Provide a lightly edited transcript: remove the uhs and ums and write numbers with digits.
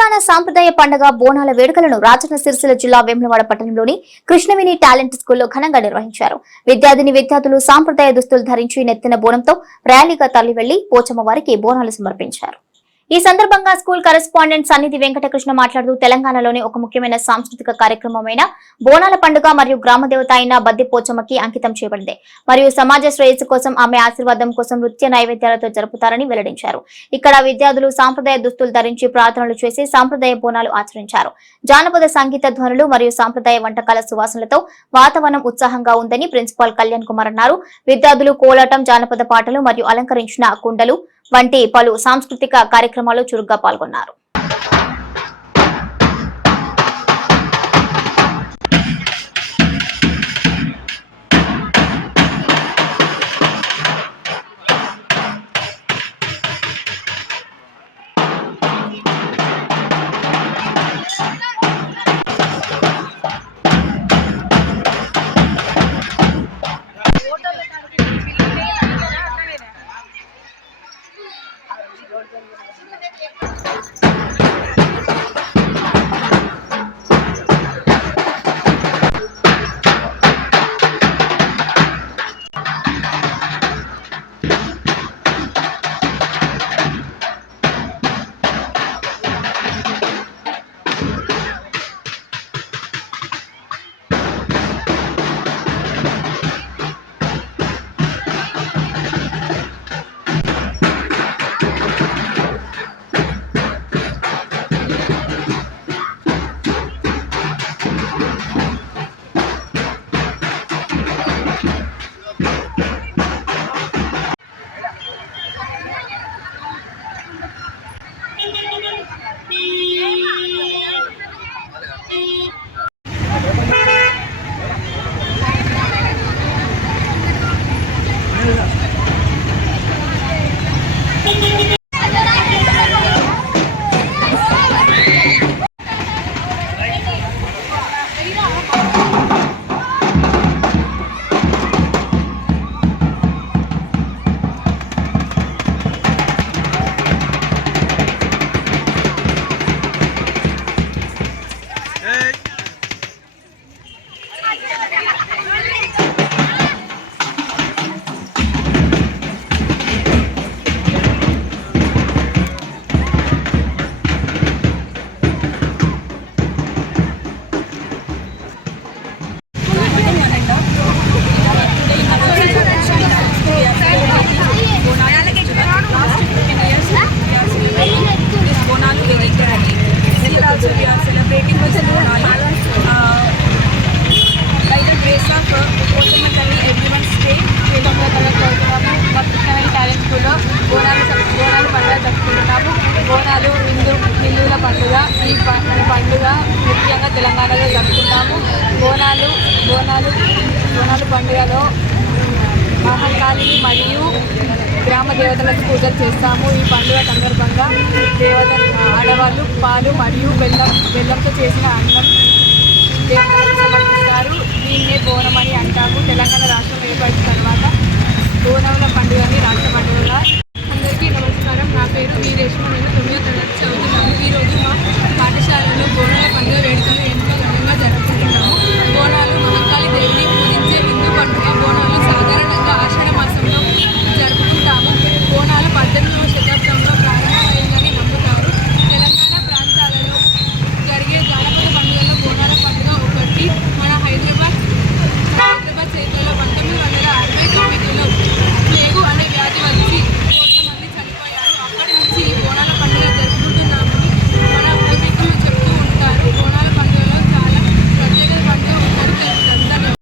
తెలంగాణ సాంప్రదాయ పండుగ బోనాల వేడుకలను రాజన్న సిరిసిల్ల జిల్లా వేములవాడ పట్టణంలోని కృష్ణవేణి టాలెంట్ స్కూల్లో ఘనంగా నిర్వహించారు. విద్యార్థులు సాంప్రదాయ దుస్తులు ధరించి నెత్తిన బోనంతో ర్యాలీగా తరలి వెళ్లి పోచమ్మ వారికి బోనాలు సమర్పించారు. ఈ సందర్భంగా స్కూల్ కరెస్పాండెంట్ సన్నిధి వెంకటకృష్ణ మాట్లాడుతూ తెలంగాణలోని ఒక ముఖ్యమైన సాంస్కృతిక కార్యక్రమమైన బోనాల పండుగ మరియు గ్రామదేవత అయిన బద్ది పోచమ్మకి అంకితం చేయబడింది. మరియు సమాజ శ్రేయస్సు కోసం ఆమె ఆశీర్వాదం కోసం నృత్య నైవేద్యాలతో జరుపుతారని వెల్లడించారు. ఇక్కడ విద్యార్థులు సాంప్రదాయ దుస్తులు ధరించి ప్రార్థనలు చేసి సాంప్రదాయ బోనాలు ఆచరించారు. జానపద సంగీత ధ్వనులు మరియు సాంప్రదాయ వంటకాల సువాసనలతో వాతావరణం ఉత్సాహంగా ఉందని ప్రిన్సిపాల్ కళ్యాణ్ కుమార్ అన్నారు. విద్యార్థులు కోలాటం, జానపద పాటలు మరియు అలంకరించిన కుండలు వంటి పలు సాంస్కృతిక కార్యక్రమాల్లో చురుగ్గా పాల్గొన్నారు. హిందువుల పండుగ. ఈ పండుగ ముఖ్యంగా తెలంగాణలో జరుపుకుంటాము. బోనాలు పండుగలో మహంకాళిని మరియు గ్రామ దేవతలకు పూజలు చేస్తాము. ఈ పండుగ సందర్భంగా ఆడవాళ్ళు పాలు మరియు బెల్లంతో చేసిన అన్నం దేవతలకు సమర్పిస్తారు. దీన్నే బోనం అని అంటాము. తెలంగాణ రాష్ట్రం ఏర్పడిన తర్వాత బోనాల పండుగని రాష్ట్ర పండుగగా. అందరికీ నమస్కారం. నా పేరు వీరేశ్వర. నేను 9వ తరగతి చదువుతున్నాను.